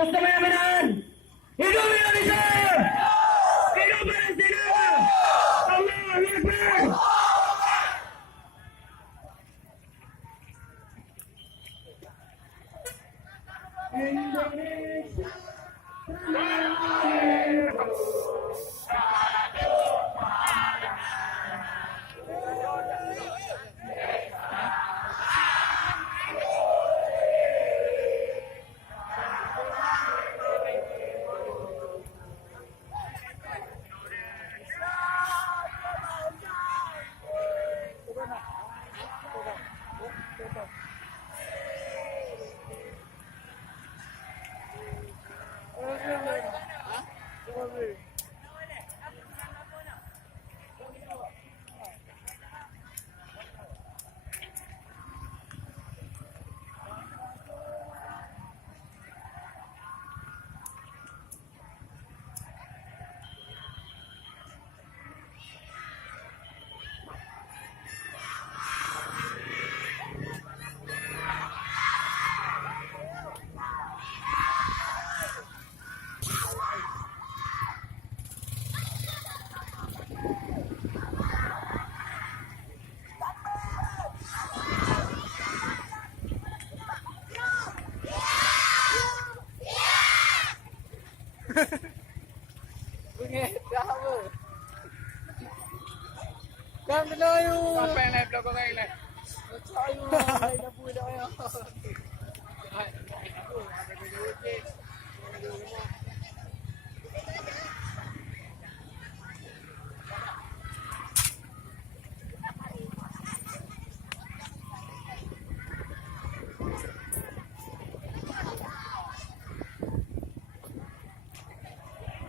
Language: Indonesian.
kesemenangan. Hidup Indonesia! Hidup Palestina! Allahu Akbar! Indonesia! Bunyi, dah apa? Kan kena you. Apa yang live vlog ko kayo live? Macam you. Dah boleh dah.